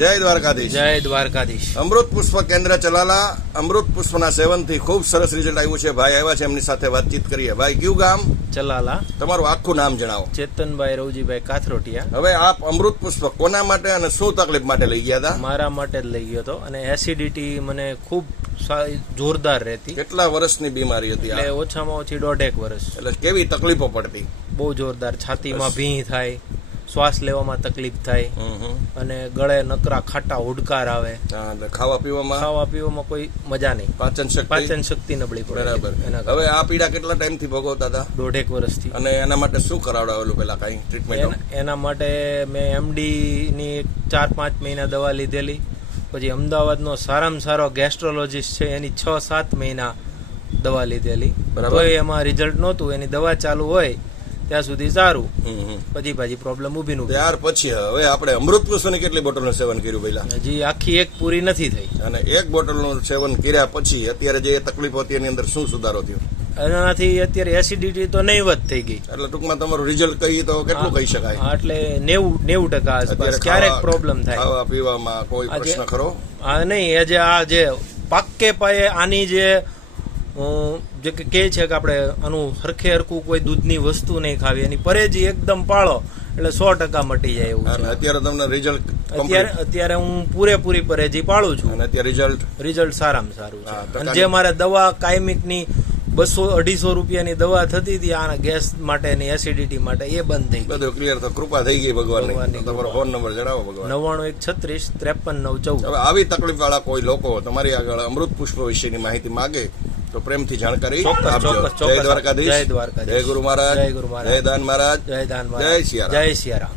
જય દ્વારકાધીશ. જય દ્વારકાધીશ. અમૃત પુષ્પ કેન્દ્ર ચલાલા. અમૃત પુષ્પના સેવનથી ખૂબ સરસ રિઝલ્ટ આવ્યું છે. ભાઈ આવ્યા છે, એમની સાથે વાતચીત કરીએ. ભાઈ, કયું ગામ? ચલાલા. તમારું આખું નામ જણાવો. ચેતનભાઈ રવજીભાઈ કાથરોટિયા. હવે આપ અમૃત પુષ્પ કોના માટે અને શું તકલીફ માટે લઈ ગયા હતા? મારા માટે જ લઈ ગયો હતો અને એસિડિટી મને ખૂબ જોરદાર રહેતી. કેટલા વર્ષની બીમારી હતી? એટલે ઓછામાં ઓછી 1.5 વર્ષ. એટલે કેવી તકલીફો પડતી? બહુ જોરદાર. છાતીમાં ભીં થાય, શ્વાસ લેવામાં તકલીફ થાય અને ગળે નકરા ખાટા ઉડકાર આવે. ખાવા પીવામાં કોઈ મજા નહીં. પાચન શક્તિ નબળી પડે. બરાબર. હવે આ પીડા કેટલા ટાઈમથી ભોગવતા હતા? 1.5 વર્ષથી. અને એના માટે શું કરાવડાવેલું પેલા કઈ ટ્રીટમેન્ટ? એના માટે મેં એમડી ની 4-5 મહિના દવા લીધેલી. પછી અમદાવાદનો સારામાં સારો ગેસ્ટ્રોલોજીસ્ટ છે, એની 6-7 મહિના દવા લીધેલી. બરાબર. એમાં રિઝલ્ટ નહોતું. એની દવા ચાલુ હોય ત્યાં સુધી સારું, પછી પ્રોબ્લેમ ઉભી નું. ત્યાર પછી હવે આપણે અમૃત પુષ્પની કેટલી બોટલનું સેવન કર્યું પહેલા? હજી આખી એક પૂરી નથી થઈ. અને એક બોટલનું સેવન કર્યા પછી અત્યારે જે તકલીફો હતી એની અંદર શું સુધારો થયો? એનાથી અત્યારે એસિડિટી તો નહીવત થઈ ગઈ. એટલે ટૂંકમાં તમારું રિઝલ્ટ કહીએ તો કેટલું કહી શકાય? એટલે 90% આસપાસ. ક્યારેક પ્રોબ્લેમ થાય. ખાવા પીવામાં કોઈ પ્રશ્ન ખરો? હા, નહીં. આ જે પાક્કે પાયે આની જે કહે છે કે આપણે આનું હરખે હરખું કોઈ દૂધની વસ્તુ નહીં ખાવી, એની પરેજી એકદમ પાળો એટલે 100% મટી જાય એવું છે. અત્યારે તમને રિઝલ્ટ? અત્યારે હું પૂરેપૂરી પરેજી પાળું છું અને અત્યારે રિઝલ્ટ સારામાં સારું છે. અને જે મારે દવા કાયમિકની 200-250 રૂપિયાની દવા થતી હતી આના ગેસ માટેની, એસિડિટી માટે, એ બંધ થઈ ગઈ. બધું ક્લિયર. તો કૃપા થઈ ગઈ ભગવાનની. તમારો ફોન નંબર જણાવો ભગવાન. 99-136-53-914. હવે આવી તકલીફ વાળા કોઈ લોકો તમારી આગળ અમૃત પુષ્પ વિશેની માહિતી માંગે તો પ્રેમથી જાણકારી આપજો. જય દ્વારકાધીશ. જય ગુરુ મહારાજ. જય દાન મહારાજ. જય દાન મહારાજ. જય સિયારામ. જય સિયારામ.